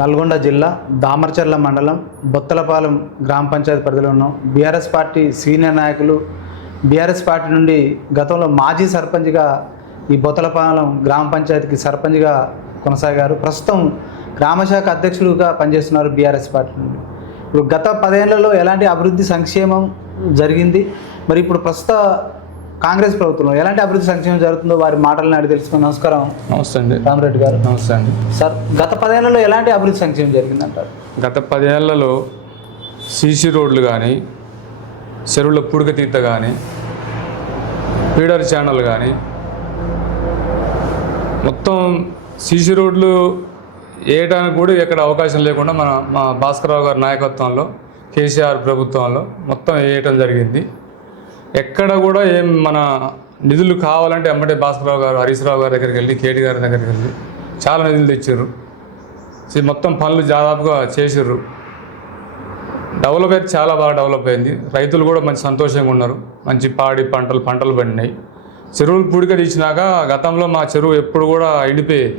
నల్గొండ జిల్లా దామరచర్ల మండలం బొత్తలపాలెం గ్రామ పంచాయతీ పరిధిలో ఉన్నాం. బీఆర్ఎస్ పార్టీ సీనియర్ నాయకులు బీఆర్ఎస్ పార్టీ నుండి గతంలో మాజీ సర్పంచ్గా ఈ బొత్తలపాలెం గ్రామ పంచాయతీకి సర్పంచ్గా కొనసాగారు. ప్రస్తుతం గ్రామశాఖ అధ్యక్షులుగా పనిచేస్తున్నారు బీఆర్ఎస్ పార్టీ నుండి. ఇప్పుడు గత 10 ఏళ్లలో ఎలాంటి అభివృద్ధి సంక్షేమం జరిగింది, మరి ఇప్పుడు ప్రస్తుత కాంగ్రెస్ ప్రభుత్వంలో ఎలాంటి అభివృద్ధి సంక్షేమం జరుగుతుందో వారి మాటలను అడిగి తెలుసుకుని. నమస్కారం. నమస్తే అండి రామరెడ్డి గారు. నమస్తే అండి సార్, గత 10 ఏళ్లలో ఎలాంటి అభివృద్ధి సంక్షేమం జరిగిందంటారు? గత 10 ఏళ్లలో సీసీ రోడ్లు కానీ, చెరువుల పుడకతీత కానీ, ఫీడర్ ఛానల్ కానీ, మొత్తం సీసీ రోడ్లు వేయడానికి కూడా ఎక్కడ అవకాశం లేకుండా మా భాస్కరరావు గారి నాయకత్వంలో, కేసీఆర్ ప్రభుత్వంలో మొత్తం వేయటం జరిగింది. ఎక్కడ కూడా ఏం మన నిధులు కావాలంటే అమ్మటే భాస్కరరావు గారు, హరీష్ రావు గారి దగ్గరికి వెళ్ళి, కేటీ గారి దగ్గరికి వెళ్ళి చాలా నిధులు తెచ్చారు. మొత్తం పనులు దాదాపుగా చేసారు. డెవలప్ అయితే చాలా బాగా డెవలప్ అయింది. రైతులు కూడా మంచి సంతోషంగా ఉన్నారు. మంచి పాడి పంటలు పండినాయి. చెరువులు పూడిక తీసినాక గతంలో మా చెరువు ఎప్పుడు కూడా ఎండిపోయేది.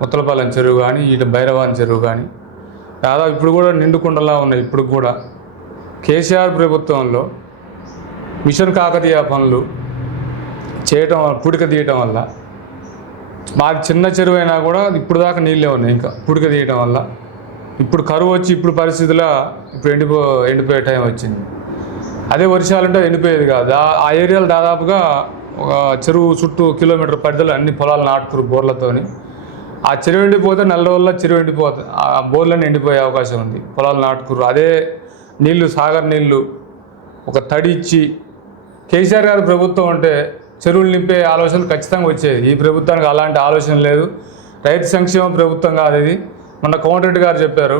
ముత్తలపాలెం చెరువు కానీ, ఇటు భైరవాన్ చెరువు కానీ దాదాపు ఇప్పుడు కూడా నిండుకుండలా ఉన్నాయి. ఇప్పుడు కూడా కేసీఆర్ ప్రభుత్వంలో మిషన్ కాకతీయ పనులు చేయటం, పూడిక తీయటం వల్ల మాకు చిన్న చెరువు అయినా కూడా ఇప్పుడు దాకా నీళ్ళే ఉన్నాయి. ఇంకా పూడిక తీయటం వల్ల ఇప్పుడు కరువు వచ్చి ఇప్పుడు పరిస్థితుల్లో ఇప్పుడు ఎండిపోయే టైం వచ్చింది. అదే వర్షాలుంటే ఎండిపోయేది కాదు. ఆ ఏరియాలో దాదాపుగా ఒక చెరువు చుట్టూ కిలోమీటర్ పరిధిలో అన్ని పొలాలు నాటుకురు బోర్లతోని. ఆ చెరువు ఎండిపోతే నెల రోజుల్లో చెరువు ఎండిపోతుంది. ఆ బోర్లన్నీ ఎండిపోయే అవకాశం ఉంది. పొలాలు నాటుకురు. అదే నీళ్లు, సాగర్ నీళ్లు ఒక తడి ఇచ్చి కేసీఆర్ గారి ప్రభుత్వం అంటే చెరువులు నింపే ఆలోచనలు ఖచ్చితంగా వచ్చేది. ఈ ప్రభుత్వానికి అలాంటి ఆలోచన లేదు. రైతు సంక్షేమ ప్రభుత్వం కాదు ఇది. మొన్న కోమటిరెడ్డి గారు చెప్పారు,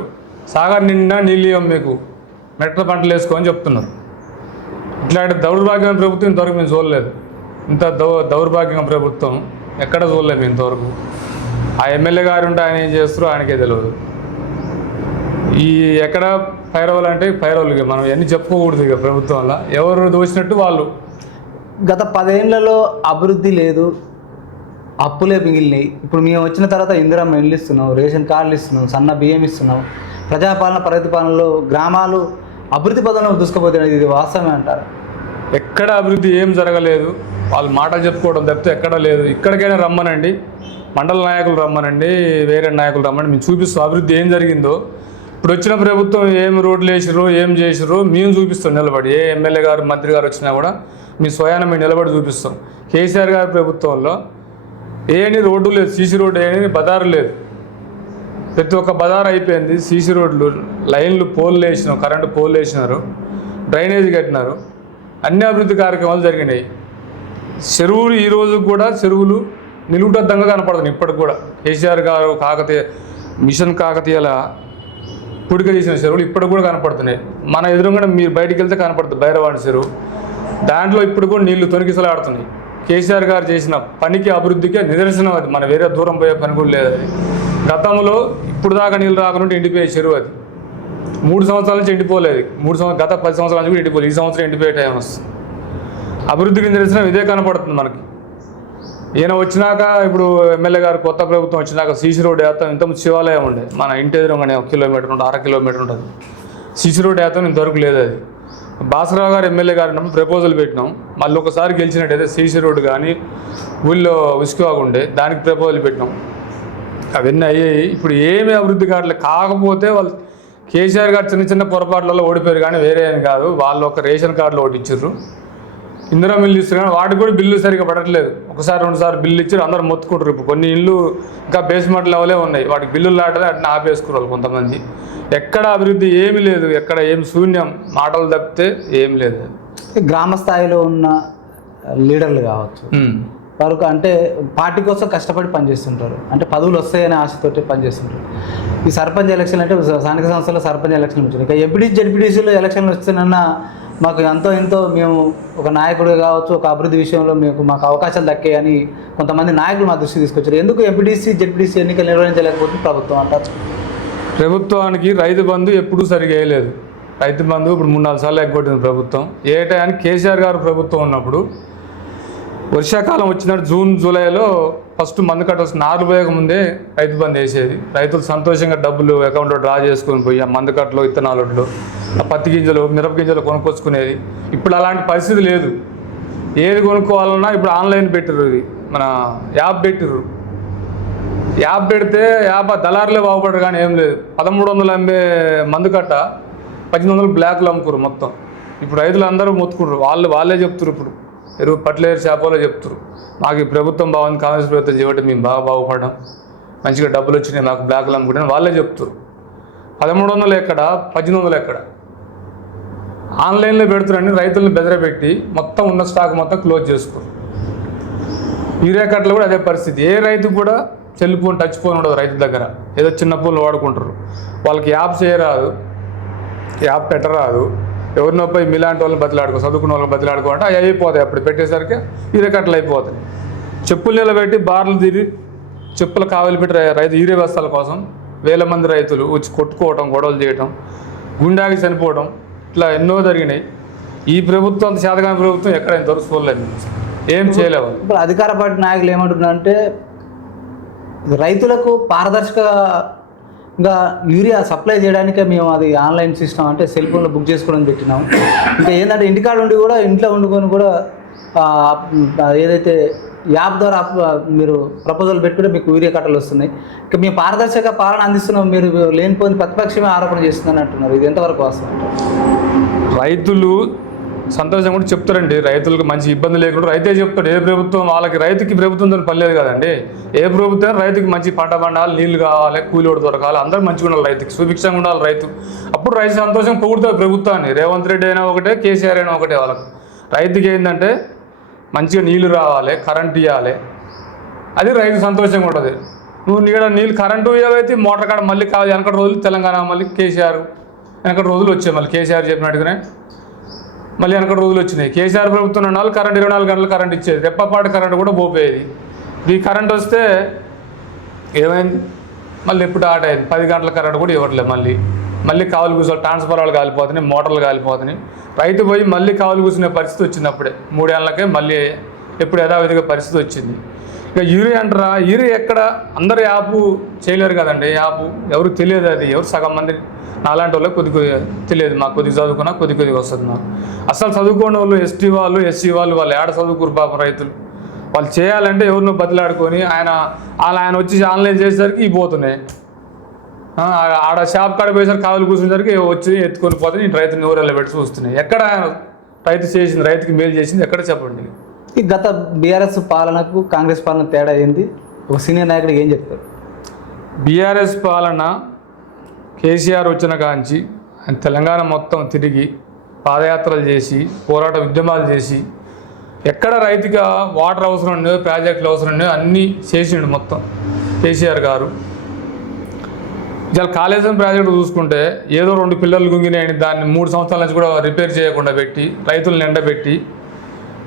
సాగర్ నిండా నీళ్ళు ఇవ్వం మీకు, మెట్ల పంటలు వేసుకోని చెప్తున్నారు. ఇట్లాంటి దౌర్భాగ్యమైన ప్రభుత్వం ఇంతవరకు మేము చూడలేదు. ఇంత దౌర్భాగ్యమైన ప్రభుత్వం ఎక్కడ చూడలేదు మేము ఇంతవరకు. ఆ ఎమ్మెల్యే గారు ఉంటే ఆయన ఏం చేస్తారో ఆయనకే తెలియదు. ఈ ఎక్కడ పైరవులు అంటే పైరవులకి మనం ఎన్ని చెప్పుకోకూడదు. ఇక ప్రభుత్వంలో ఎవరు దోచినట్టు వాళ్ళు. గత 10 ఏళ్లలో అభివృద్ధి లేదు, అప్పులే మిగిలినాయి. ఇప్పుడు మేము వచ్చిన తర్వాత ఇందిరమ్మ ఇళ్ళు ఇస్తున్నాం, రేషన్ కార్డులు ఇస్తున్నాం, సన్న బియ్యం ఇస్తున్నాం. ప్రజాపాలన, పరిపాలనలో గ్రామాలు అభివృద్ధి పదంలో దూసుకుపోతున్నది. ఇది వాస్తవమే అంటారు? ఎక్కడ అభివృద్ధి ఏం జరగలేదు. వాళ్ళు మాటలు చెప్పుకోవడం తప్పితే ఎక్కడా లేదు. ఇక్కడికైనా రమ్మనండి, మండల నాయకులు రమ్మనండి, వేరే నాయకులు రమ్మని మేము చూపిస్తాం అభివృద్ధి ఏం జరిగిందో. ఇప్పుడు వచ్చిన ప్రభుత్వం ఏం రోడ్లు వేసిర్రు, ఏం చేసిర్రు మేము చూపిస్తాం నిలబడి. ఏ ఎమ్మెల్యే గారు, మంత్రి గారు వచ్చినా కూడా మీ స్వయాన మేము నిలబడి చూపిస్తాం. కేసీఆర్ గారి ప్రభుత్వంలో ఏని రోడ్డు లేదు, సీసీ రోడ్డు ఏని బజారు లేదు. ప్రతి ఒక్క బజారు అయిపోయింది. సీసీ రోడ్లు, లైన్లు, పోల్లు వేసినాం, కరెంటు పోల్లు వేసినారు, డ్రైనేజ్ కట్టినారు. అన్ని అభివృద్ధి కార్యక్రమాలు జరిగినాయి. చెరువులు ఈ రోజు కూడా చెరువులు నిలువుటద్దంగా కనపడుతున్నాయి. ఇప్పటికి కూడా కేసీఆర్ గారు మిషన్ కాకతీయాల పుడిక తీసిన చెరువులు ఇప్పటికి కూడా కనపడుతున్నాయి. మన ఎదురుగా మీరు బయటికి వెళ్తే కనపడుతుంది భైరవాణి చెరువు. దాంట్లో ఇప్పుడు కూడా నీళ్లు తొనికిసలాడుతున్నాయి. కేసీఆర్ గారు చేసిన పనికి, అభివృద్ధికి నిదర్శనం అది. మన వేరే దూరం పోయే పని కూడా లేదు అది. గతంలో ఇప్పుడు దాకా నీళ్ళు రాకుండా ఎండిపోయే చెరువు అది. 3 సంవత్సరాల నుంచి ఎండిపోలేదు. గత 10 సంవత్సరాల నుంచి కూడా ఎండిపోలేదు. ఈ సంవత్సరం ఎండిపోయే టైం వస్తుంది. అభివృద్ధికి నిదర్శనం ఇదే కనపడుతుంది మనకి. ఈయన వచ్చినాక, ఇప్పుడు ఎమ్మెల్యే గారు కొత్త ప్రభుత్వం వచ్చినాక సీసీ రోడ్ వేస్తాం. ఇంతకుముందు శివాలయం ఉండే మన ఇంటి ఎదురుగానే 1 కిలోమీటర్ ఉంటుంది, 1/2 కిలోమీటర్ ఉంటుంది. సీసీ రోడ్ వేస్తాం ఇంతవరకు లేదు అది. భాస్కరరావు గారు ఎమ్మెల్యే గారు ప్రపోజల్ పెట్టినాం. మళ్ళీ ఒకసారి గెలిచినట్టయితే సీసీ రోడ్డు కానీ ఊళ్ళో ఉసుకువాగుండే దానికి ప్రపోజల్ పెట్టినాం. అవన్నీ అయ్యాయి. ఇప్పుడు ఏమీ అభివృద్ధి కావట్లేదు. కాకపోతే వాళ్ళు కేసీఆర్ గారు చిన్న చిన్న పొరపాట్లలో ఓడిపోయారు కానీ వేరే అని కాదు. వాళ్ళు ఒక రేషన్ కార్డులో ఒకటి ఇచ్చారు, ఇందిరా మిల్లు ఇస్తారు కానీ వాటికి కూడా బిల్లు సరిగ్గా పడట్లేదు. 1-2 బిల్లు ఇచ్చారు, అందరూ మొత్తుకుంటారు. ఇప్పుడు కొన్ని ఇళ్ళు ఇంకా బేస్మెంట్ లెవెలే ఉన్నాయి, వాటికి బిల్లులు లాటలే అట్లా ఆపేసుకున్నారు కొంతమంది. ఎక్కడ అభివృద్ధి ఏమి లేదు, ఎక్కడ ఏం శూన్యం, మాటలు తప్పితే ఏం లేదు. గ్రామ స్థాయిలో ఉన్న లీడర్లు కావచ్చు, వారికి అంటే పార్టీ కోసం కష్టపడి పనిచేస్తుంటారు, అంటే పదవులు వస్తాయనే ఆశతోటి పనిచేస్తుంటారు. ఈ సర్పంచ్ ఎలక్షన్లు అంటే స్థానిక సంస్థలో సర్పంచ్ ఎలక్షన్లు వచ్చినాయి. ఇంకా ఎంపీటీసీ, జెడ్పీటీసీలో ఎలక్షన్లు వస్తేనన్నా మాకు ఎంతో మేము ఒక నాయకుడు కావచ్చు, ఒక అభివృద్ధి విషయంలో మాకు అవకాశాలు దక్కాయని కొంతమంది నాయకులు మా దృష్టి తీసుకొచ్చారు. ఎందుకు ఎంపీటీసీ, జెడ్పీటీసీ ఎన్నికలు నిర్వహించలేకపోతుంది ప్రభుత్వం అంటారు? ప్రభుత్వానికి రైతు బంధు ఎప్పుడూ సరిగా వేయలేదు. రైతు బంధు ఇప్పుడు 3-4 సార్లు ఎగ్గొట్టింది ప్రభుత్వం. ఏ టైంకి కేసీఆర్ గారు ప్రభుత్వం ఉన్నప్పుడు వర్షాకాలం వచ్చినట్టు జూన్ జూలైలో ఫస్ట్ మందు కట్టాల్సిన నార్లు పోయక ముందే రైతు బంద్ వేసేది. రైతులు సంతోషంగా డబ్బులు అకౌంట్లో డ్రా చేసుకొని పోయి ఆ మందు కట్టలు విత్తనాలు ఆ పత్తి గింజలు మిరప గింజలు కొనుక్కొచ్చుకునేది. ఇప్పుడు అలాంటి పరిస్థితి లేదు. ఏది కొనుక్కోవాలన్నా ఇప్పుడు ఆన్లైన్ పెట్టిర్రు. ఇది మన యాప్ పెట్టిర్రు. యాప్ పెడితే యాప్ దళారులే బాగుపడరు కానీ ఏం లేదు. 1300 అమ్మే మందు కట్ట 1800 బ్లాక్లు అమ్ముకురు మొత్తం. ఇప్పుడు రైతులు అందరూ మొత్తుకుర్రు. వాళ్ళే చెప్తున్నారు. ఇప్పుడు ఎరువు పట్లేరు చేపలో చెప్తారు, మాకు ఈ ప్రభుత్వం బాగుంది, కాంగ్రెస్ ప్రభుత్వం చేయబట్టి మేము బాగా బాగుపడ్డాం, మంచిగా డబ్బులు వచ్చినాయి, మాకు బ్లాక్లు అమ్ముకుంటాను వాళ్ళే చెప్తారు. 1300 ఎక్కడ, 1800 ఎక్కడ? ఆన్లైన్లో పెడుతున్నారని రైతులను బెదరబెట్టి మొత్తం ఉన్న స్టాక్ మొత్తం క్లోజ్ చేసుకోరు. యూరియా కట్టలు కూడా అదే పరిస్థితి. ఏ రైతు కూడా సెల్ ఫోన్ టచ్ ఫోన్ ఉండదు రైతు దగ్గర. ఏదో చిన్న ఫోన్లు వాడుకుంటారు. వాళ్ళకి యాప్ చేయరాదు, యాప్ పెట్టరాదు. ఎవరినో పోయి మీలాంటి వాళ్ళని బతిలాడుకో, చదువుకున్న వాళ్ళని బతిలాడుకో అంటే అవి అయిపోతాయి. అప్పుడు పెట్టేసరికి యూరియా కట్టలు అయిపోతాయి. చెప్పులు నిలబెట్టి బార్లు తిరిగి చెప్పులు కావలి పెట్టి రైతు యూరియా బస్తాల కోసం వేల మంది రైతులు వచ్చి కొట్టుకోవటం, గొడవలు చేయటం, గుండాకి చనిపోవడం, ఇట్లా ఎన్నో జరిగినాయి. ఈ ప్రభుత్వం అంత శాతకాని ప్రభుత్వం ఎక్కడ ఇంతవరకు చూడలేదు, ఏం చేయలేవు. ఇప్పుడు అధికార పార్టీ నాయకులు ఏమంటున్నారంటే రైతులకు పారదర్శకంగా యూరియా సప్లై చేయడానికే మేము అది ఆన్లైన్ సిస్టమ్ అంటే సెల్ ఫోన్లో బుక్ చేసుకోవడం పెట్టినాం. ఇంకా ఏంటంటే ఇంటికాడ ఉండి కూడా ఇంట్లో వండుకొని కూడా ఏదైతే యాప్ ద్వారా మీరు ప్రపోజల్ పెట్టుకుంటే మీకు యూరియా కట్టలు వస్తున్నాయి. ఇంకా మేము పారదర్శక పాలన అందిస్తున్నాం, మీరు లేనిపోయిన ప్రతిపక్షమే ఆరోపణ చేస్తుందని అంటున్నారు. ఇది ఎంతవరకు వాస్తవం? రైతులు సంతోషం కూడా చెప్తారండి. రైతులకు మంచి ఇబ్బంది లేకుండా రైతే చెప్తాడు. ఏ ప్రభుత్వం వాళ్ళకి, రైతుకి ప్రభుత్వంతో పని లేదు కదండి. ఏ ప్రభుత్వం రైతుకి మంచి పంట పండాలి, నీళ్లు కావాలి, కూలీడు దొరకాలి, అందరూ మంచిగా ఉండాలి, రైతుకి సుభిక్షంగా ఉండాలి రైతు. అప్పుడు రైతు సంతోషం పొగుడుతారు ప్రభుత్వాన్ని. రేవంత్ రెడ్డి అయినా ఒకటే, కేసీఆర్ అయినా ఒకటే. వాళ్ళకి రైతుకి ఏంటంటే మంచిగా నీళ్లు రావాలి, కరెంట్ ఇవ్వాలి, అది రైతు సంతోషంగా ఉంటుంది. నువ్వు నీళ్ళు కరెంటు ఇవ్వైతే మోటార్ కాడ మళ్ళీ కాదు. వెనకటి రోజులు తెలంగాణ మళ్ళీ కేసీఆర్ వెనకటి రోజులు వచ్చాయి. మళ్ళీ కేసీఆర్ చెప్పినట్టుగానే మళ్ళీ వెనకటి రోజులు వచ్చినాయి. కేసీఆర్ ప్రభుత్వం 4 కరెంట్ 24 గంటలు కరెంట్ ఇచ్చేది. రెప్పపాటు కరెంట్ కూడా పోపోయేది. ఈ కరెంట్ వస్తే ఏమైంది, మళ్ళీ ఎప్పుడు ఆట అయింది. 10 గంటల కరెంట్ కూడా ఇవ్వట్లేదు. మళ్ళీ కావులు కూర్చోవాలి, ట్రాన్స్ఫార్మర్లు కాలిపోతున్నాయి, మోటార్లు కాలిపోతున్నాయి. రైతు పోయి మళ్ళీ కావులు కూర్చునే పరిస్థితి వచ్చింది. అప్పుడే 3 ఏళ్ళకే మళ్ళీ ఎప్పుడు యథావిధిగా పరిస్థితి వచ్చింది. ఇక యూరియా అంటారా, యూరియా ఎక్కడ? అందరూ యాప్ చేయలేరు కదండి. యాప్ ఎవరు తెలియదు. అది ఎవరు సగం మంది నాలాంటి వాళ్ళకి కొద్దిగా తెలియదు. మాకు కొద్దిగా చదువుకున్నా కొద్దిగా వస్తుంది. నాకు అసలు చదువుకోని వాళ్ళు, ఎస్టీ వాళ్ళు, ఎస్సీ వాళ్ళు ఏడ చదువుకురు పాపం రైతులు. వాళ్ళు చేయాలంటే ఎవరినో బతిలాడుకొని ఆయన వచ్చి ఆన్లైన్ చేసేసరికి ఇవి పోతున్నాయి. ఆడ షాప్ కాడ పోయేసరికి కావులు కూర్చునేసరికి వచ్చి ఎత్తుకొని పోతే నేను రైతుని ఊరెళ్ళ పెట్టి చూస్తున్నాయి. ఎక్కడ రైతు చేసింది, రైతుకి మేలు చేసింది ఎక్కడ చెప్పండి. ఈ గత బీఆర్ఎస్ పాలనకు కాంగ్రెస్ పాలన తేడా ఏంది? ఒక సీనియర్ నాయకుడికి ఏం చెప్తారు? బీఆర్ఎస్ పాలన కేసీఆర్ వచ్చిన కాంచి ఆయన తెలంగాణ మొత్తం తిరిగి పాదయాత్రలు చేసి, పోరాట ఉద్యమాలు చేసి, ఎక్కడ రైతుకి వాటర్ అవసరం ఉండేదో, ప్రాజెక్టులు అవసరం ఉండేదో అన్నీ చేసిండు మొత్తం కేసీఆర్ గారు. ఇలా కాళేశ్వరం ప్రాజెక్టు చూసుకుంటే ఏదో 2 పిల్లర్లు గుంగినాయని దాన్ని 3 సంవత్సరాల నుంచి కూడా రిపేర్ చేయకుండా పెట్టి, రైతులను ఎండబెట్టి,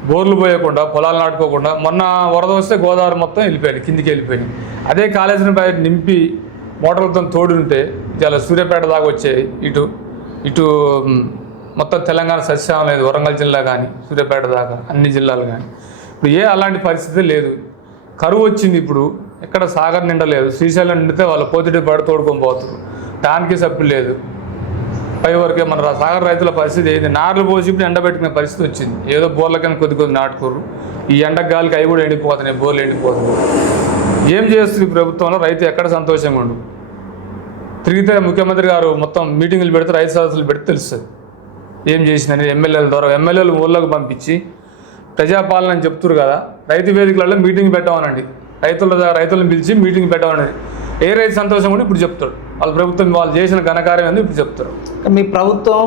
బోర్లు పోయకుండా, పొలాలు నాటుకోకుండా, మొన్న వరద వస్తే గోదావరి మొత్తం వెళ్ళిపోయాడు, కిందికి వెళ్ళిపోయింది. అదే కాళేశ్వరం ప్రాజెక్టు నింపి మోటార్లతో తోడుంటే ఇలా సూర్యాపేట దాకా వచ్చేది. ఇటు మొత్తం తెలంగాణ సస్యం లేదు. వరంగల్ జిల్లా కానీ సూర్యాపేట దాకా అన్ని జిల్లాలు కానీ. ఇప్పుడు అలాంటి పరిస్థితి లేదు. కరువు వచ్చింది. ఇప్పుడు ఎక్కడ సాగర్ నిండలేదు. శ్రీశైలం నిండితే వాళ్ళు పోతిటి పడి తోడుకొని పోతారు. దానికి సబ్బు లేదు. పై వరకే మన సాగర్ రైతుల పరిస్థితి ఏంది? నార్లు పోసి ఇప్పుడు ఎండబెట్టుకునే పరిస్థితి వచ్చింది. ఏదో బోర్ల కింద కొద్ది నాటుకోరు. ఈ ఎండకు గాలికి అవి కూడా ఎండిపోతున్నాయి, బోర్లు ఎండిపోతున్నాయి. ఏం చేస్తుంది ప్రభుత్వంలో? రైతు ఎక్కడ సంతోషంగా ఉండు. తిరిగితే ముఖ్యమంత్రి గారు మొత్తం మీటింగులు పెడితే, రైతు సదస్సులు పెడితే తెలుస్తుంది ఏం చేసిందని. ఎమ్మెల్యేల ద్వారా ఎమ్మెల్యేలు ఊళ్ళోకి పంపించి ప్రజాపాలన అని చెప్తున్నారు కదా. రైతు వేదికలలో మీటింగ్ పెట్టామనండి, రైతులను పిలిచి మీటింగ్ పెట్టామనండి. ఏ రైతు సంతోషం కూడా ఇప్పుడు చెప్తాడు. వాళ్ళ ప్రభుత్వం వాళ్ళు చేసిన ఘనకార్యం అని ఇప్పుడు చెప్తారు. మీ ప్రభుత్వం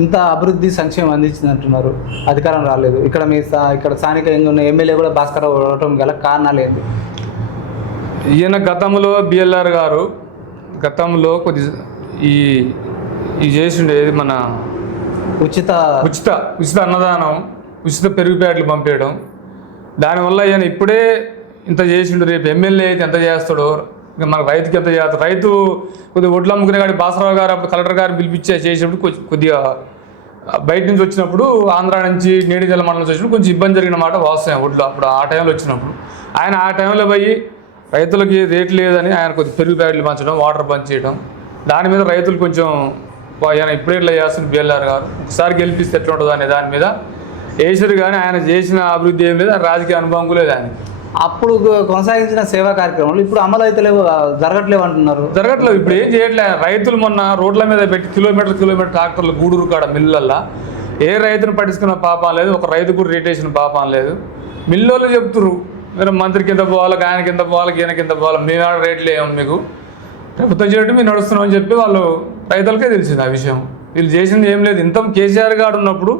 ఇంత అభివృద్ధి సంక్షేమం అందించింది అంటున్నారు, అధికారం రాలేదు. ఇక్కడ స్థానికంగా ఉన్న ఎమ్మెల్యే కూడా భాస్కర్ అవడం గల కారణాలు ఏంటి? ఈయన గతంలో బిఎల్ఆర్ గారు గతంలో కొద్ది ఈ చేసిండేది మన ఉచిత అన్నదానం, ఉచిత పెరుగు ప్యాకెట్లు పంపేయడం. దానివల్ల ఈయన ఇప్పుడే ఇంత చేసిండు. రేపు ఎమ్మెల్యే అయితే ఎంత చేస్తాడో, ఇంకా మనకు రైతుకి ఎంత చేస్తాడు. రైతు కొద్దిగా ఒడ్లు అమ్ముకునే కాడి భాస్కరరావు గారు అప్పుడు కలెక్టర్ గారిని పిలిపించే చేసినప్పుడు కొద్దిగా బయట నుంచి వచ్చినప్పుడు ఆంధ్ర నుంచి నేడిజల మండలం నుంచి వచ్చినప్పుడు కొంచెం ఇబ్బంది జరిగిన మాట వాస్తవం ఒడ్లు అప్పుడు ఆ టైంలో వచ్చినప్పుడు ఆయన ఆ టైంలో పోయి రైతులకి రేట్ లేదని ఆయన కొద్దిగా పెరుగు ప్యాకెట్లు పంచడం వాటర్ బంద్ చేయడం దాని మీద రైతులు కొంచెం ఆయన ఇప్పుడే ఇట్లా చేస్తున్న బిఎల్ఆర్ గారు ఒకసారి గెలిపిస్తే ఎట్లా ఉంటుంది అనే దాని మీద వేసారు. కానీ ఆయన చేసిన అభివృద్ధి ఏం లేదు, రాజకీయ అనుభవం లేదు ఆయనకి. అప్పుడు కొనసాగించిన సేవా కార్యక్రమాలు ఇప్పుడు అమలు అయితే జరగట్లేవు అంటున్నారు. జరగట్లేదు, ఇప్పుడు ఏం చేయట్లేదు. రైతులు మొన్న రోడ్ల మీద పెట్టి కిలోమీటర్ ట్రాక్టర్లు గూడూరు కాడ మిల్లల్లో ఏ రైతును పట్టించుకున్న పాపం లేదు, ఒక రైతు కూడా రేట్ వేసిన పాపం లేదు. మిల్లోళ్ళు చెప్తున్నారు మీరు మంత్రి కింద పోవాలి, ఆయన కింద పోవాలి, ఈయన కింద పోవాలి, మీ ఆడ రేట్లు ఏమో మీకు ప్రభుత్వం చేయడం మీరు నడుస్తున్నామని చెప్పి వాళ్ళు రైతులకే తెలిసింది ఆ విషయం. వీళ్ళు చేసింది ఏం లేదు. ఇంత కేసీఆర్ గారు ఉన్నప్పుడు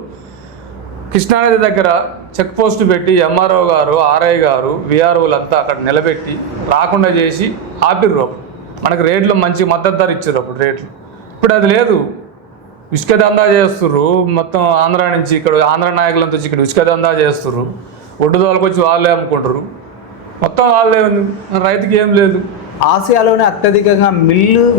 కృష్ణానది దగ్గర చెక్ పోస్ట్ పెట్టి ఎంఆర్ఓ గారు, ఆర్ఐ గారు, విఆర్ఓలంతా అక్కడ నిలబెట్టి రాకుండా చేసి ఆపిర్రు. అప్పుడు మనకు రేట్లు మంచి మద్దతు ధర ఇచ్చారు అప్పుడు రేట్లు. ఇప్పుడు అది లేదు, ఇసుక దందా చేస్తుర్రు. మొత్తం ఆంధ్ర నుంచి ఇక్కడ ఆంధ్ర నాయకులంతా వచ్చి ఇక్కడ ఇసుక దందా చేస్తుర్రు. ఒడ్డు దోలకు వచ్చి వాళ్ళే అమ్ముకుంటారు. మొత్తం వాళ్ళే ఉంది, రైతుకి ఏం లేదు. ఆసియాలోనే అత్యధికంగా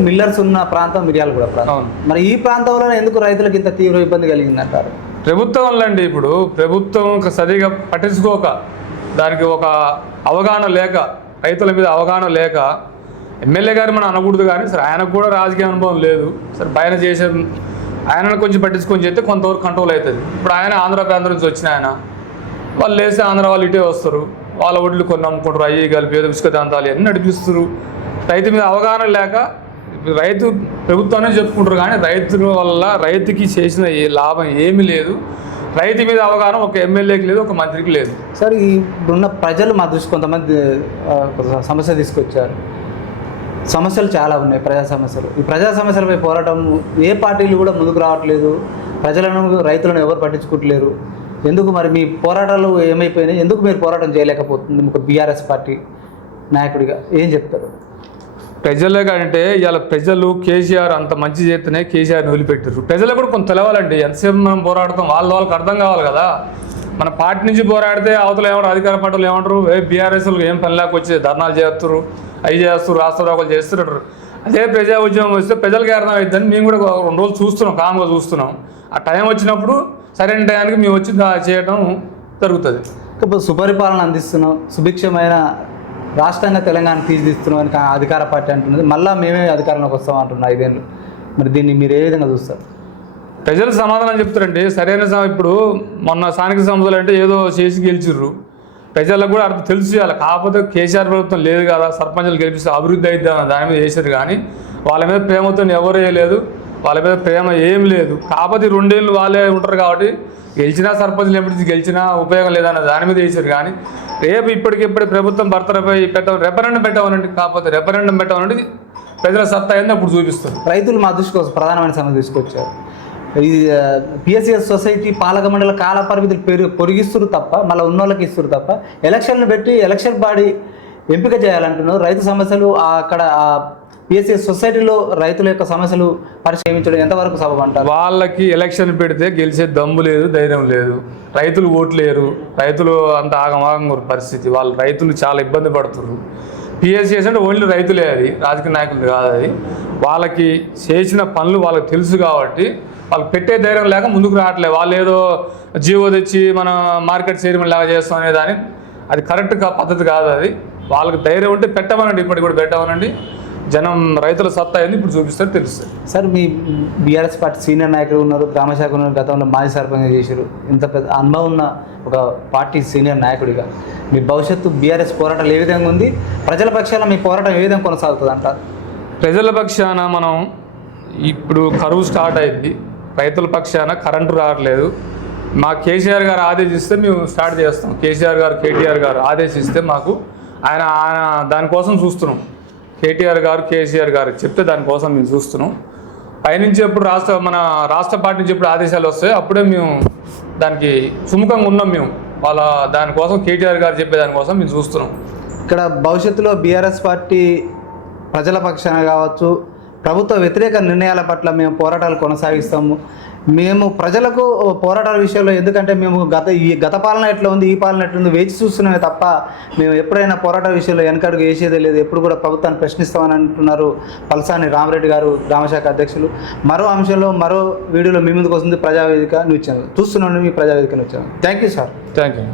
మిల్లర్స్ ఉన్న ప్రాంతం మిర్యాలగూడ ప్రాంతం. మరి ఈ ప్రాంతంలో ఎందుకు రైతులకు ఇంత తీవ్ర ఇబ్బంది కలిగిందంటారు? ప్రభుత్వం వల్లండి. ఇప్పుడు ప్రభుత్వం సరిగా పట్టించుకోక, దానికి ఒక అవగాహన లేక, రైతుల మీద అవగాహన లేక, ఎమ్మెల్యే గారు మనం అనకూడదు కానీ సరే ఆయనకు కూడా రాజకీయ అనుభవం లేదు. సరే పైన చేసే ఆయనను కొంచెం పట్టించుకొని చేస్తే కొంతవరకు కంట్రోల్ అవుతుంది. ఇప్పుడు ఆయన ఆంధ్ర నుంచి వచ్చిన ఆయన వాళ్ళు లేస్తే ఆంధ్ర వాళ్ళు ఇటే వస్తారు, వాళ్ళ ఒడ్లు కొన్ని అమ్ముకుంటారు, అయ్యి కలిపి ఏదో ఇసుక దంతాలు అన్నీ నడిపిస్తారు. రైతు మీద అవగాహన లేక రైతు ప్రభుత్వాన్ని చెప్పుకుంటారు కానీ రైతుల వల్ల రైతుకి చేసిన లాభం ఏమీ లేదు. రైతు మీద అవగాహన ఒక ఎమ్మెల్యేకి లేదు, ఒక మంత్రికి లేదు. సార్ ఇప్పుడున్న ప్రజలు మా దృష్టి కొంతమంది సమస్య తీసుకొచ్చారు. సమస్యలు చాలా ఉన్నాయి, ప్రజా సమస్యలు. ఈ ప్రజా సమస్యలపై పోరాటం ఏ పార్టీలు కూడా ముందుకు రావట్లేదు. ప్రజలను, రైతులను ఎవరు పట్టించుకోవట్లేరు. ఎందుకు మరి మీ పోరాటాలు ఏమైపోయినాయి? ఎందుకు మీరు పోరాటం చేయలేకపోతుంది? ఒక బీఆర్ఎస్ పార్టీ నాయకుడిగా ఏం చెప్తారు? ప్రజలే కంటే ఇవాళ ప్రజలు కేసీఆర్ అంత మంచి చేస్తేనే కేసీఆర్ని వదిలిపెట్టారు. ప్రజలకు కూడా కొంత తెలవాలండి. ఎంతసేపు మనం పోరాడతాం వాళ్ళకి అర్థం కావాలి కదా. మన పార్టీ నుంచి పోరాడితే అవతల ఏమంటారు, అధికార పార్టీలు ఏమంటారు, బీఆర్ఎస్లు ఏం పనిలాగా వచ్చి ధర్నాలు చేస్తారు, అవి చేస్తారు, రాస్తారోకలు చేస్తున్నారు. అదే ప్రజా ఉద్యమం వస్తే ప్రజలకి అర్థం అవుతుందని మేము కూడా 2 రోజులు చూస్తున్నాం, కామ్గా చూస్తున్నాం. ఆ టైం వచ్చినప్పుడు సరైన టయానికి మేము వచ్చి చేయడం జరుగుతుంది. ఇప్పుడు సుపరిపాలన అందిస్తున్నాం, సుభిక్షమైన రాష్ట్రంగా తెలంగాణ తీర్చిదిస్తున్నాం అని అధికార పార్టీ అంటున్నది. మళ్ళీ మేమే అధికారంలోకి వస్తాం అంటున్నాం 5 ఏళ్ళు. మరి దీన్ని మీరు ఏ విధంగా చూస్తారు? ప్రజలు సమాధానం చెప్తారండి. సరైన ఇప్పుడు మొన్న స్థానిక సంస్థలు అంటే ఏదో చేసి గెలిచిర్రు, ప్రజలకు కూడా అర్థం తెలుసు చేయాలి. కాకపోతే కేసీఆర్ ప్రభుత్వం లేదు కదా, సర్పంచులు గెలిపిస్తే అభివృద్ధి అయితే దాని మీద చేశారు కానీ వాళ్ళ మీద ప్రేమతో ఎవరు వేయలేదు, వాళ్ళ మీద ప్రేమ ఏం లేదు. కాకపోతే 2 ఏళ్ళు వాళ్ళే ఉంటారు కాబట్టి గెలిచినా సర్పంచులు ఎప్పటికీ గెలిచినా ఉపయోగం లేదన్న దాని మీద వేసారు. కానీ రేపు ఇప్పటికిప్పుడు ప్రభుత్వం బర్తరపై రెఫరెండం పెట్టమనండి, కాకపోతే రెఫరెండం పెట్టమనండి ప్రజల సత్తా ఏంది అప్పుడు చూపిస్తారు. రైతులు మా దృష్టి కోసం ప్రధానమైన సమస్య తీసుకొచ్చారు. ఈ పిఎస్సిఎస్ సొసైటీ పాలక మండల కాల పరిమితులు పొరిగిస్తున్నారు తప్ప, మళ్ళీ ఉన్న వాళ్ళకి ఇస్తారు తప్ప, ఎలక్షన్లు పెట్టి ఎలక్షన్ బాడీ ఎంపిక చేయాలంటున్నారు. రైతు సమస్యలు అక్కడ పిఎస్సిఎస్ సొసైటీలో రైతుల యొక్క సమస్యలు పరిశీలించడం ఎంతవరకు సబబు అంటారు? వాళ్ళకి ఎలక్షన్ పెడితే గెలిచే దమ్ము లేదు, ధైర్యం లేదు. రైతులు ఓట్లేరు, రైతులు అంత ఆగమాగం పరిస్థితి. వాళ్ళు రైతులు చాలా ఇబ్బంది పడుతున్నారు. పిఎస్సిఎస్ అంటే ఓన్లీ రైతులే, అది రాజకీయ నాయకులు కాదు. అది వాళ్ళకి చేసిన పనులు వాళ్ళకి తెలుసు కాబట్టి వాళ్ళు పెట్టే ధైర్యం లేక ముందుకు రావట్లేదు. వాళ్ళు ఏదో జీవో తెచ్చి మన మార్కెట్ చైర్మన్ లాగా చేస్తాం అనేదాన్ని అది కరెక్ట్ పద్ధతి కాదు. అది వాళ్ళకి ధైర్యం ఉంటే పెట్టమనండి, ఇప్పటికి కూడా పెట్టమనండి. జనం రైతుల సత్తా ఏంది ఇప్పుడు చూపిస్తారు, తెలుస్తుంది. సార్ మీ బీఆర్ఎస్ పార్టీ సీనియర్ నాయకులు ఉన్నారు, గ్రామశాఖ ఉన్నారు, గతంలో మాజీ సర్పంచ్ చేశారు. ఇంత పెద్ద అనుభవం ఉన్న ఒక పార్టీ సీనియర్ నాయకుడిగా మీ భవిష్యత్తు బీఆర్ఎస్ పోరాటాలు ఏ విధంగా ఉంది? ప్రజల పక్షాన మీ పోరాటం ఏ విధంగా కొనసాగుతుంది అంటారు? ప్రజల పక్షాన మనం ఇప్పుడు కరువు స్టార్ట్ అయింది, రైతుల పక్షాన కరెంటు రావట్లేదు. మా కేసీఆర్ గారు ఆదేశిస్తే మేము స్టార్ట్ చేస్తాం. కేసీఆర్ గారు, కేటీఆర్ గారు ఆదేశిస్తే మాకు ఆయన దానికోసం చూస్తున్నాం. కేటీఆర్ గారు, కేసీఆర్ గారు చెప్తే దానికోసం మేము చూస్తున్నాం. పైనుంచి ఎప్పుడు మన రాష్ట్ర పార్టీ నుంచి ఎప్పుడు ఆదేశాలు వస్తాయి అప్పుడే మేము దానికి సుముఖంగా ఉన్నాం. మేము వాళ్ళ దానికోసం కేటీఆర్ గారు చెప్పే దానికోసం మేము చూస్తున్నాం. ఇక్కడ భవిష్యత్తులో బీఆర్ఎస్ పార్టీ ప్రజల పక్షాన కావచ్చు, ప్రభుత్వ వ్యతిరేక నిర్ణయాల పట్ల మేము పోరాటాలు కొనసాగిస్తాము. మేము ప్రజలకు పోరాటాల విషయంలో, ఎందుకంటే మేము గత పాలన ఎట్లా ఉంది, ఈ పాలన ఎట్లా ఉంది వేచి చూస్తున్నామే తప్ప మేము ఎప్పుడైనా పోరాటాల విషయంలో వెనకడుగు వేసేదే లేదు. ఎప్పుడు కూడా ప్రభుత్వాన్ని ప్రశ్నిస్తామని అంటున్నారు పల్సాని రామరెడ్డి గారు, గ్రామశాఖ అధ్యక్షులు. మరో అంశంలో మరో వీడియోలో మీ ముందుకు వస్తుంది ప్రజావేదిక న్యూస్ ఛానల్. చూస్తున్నాను మీ ప్రజావేదికలో వచ్చాను. Thank you sir. Thank you.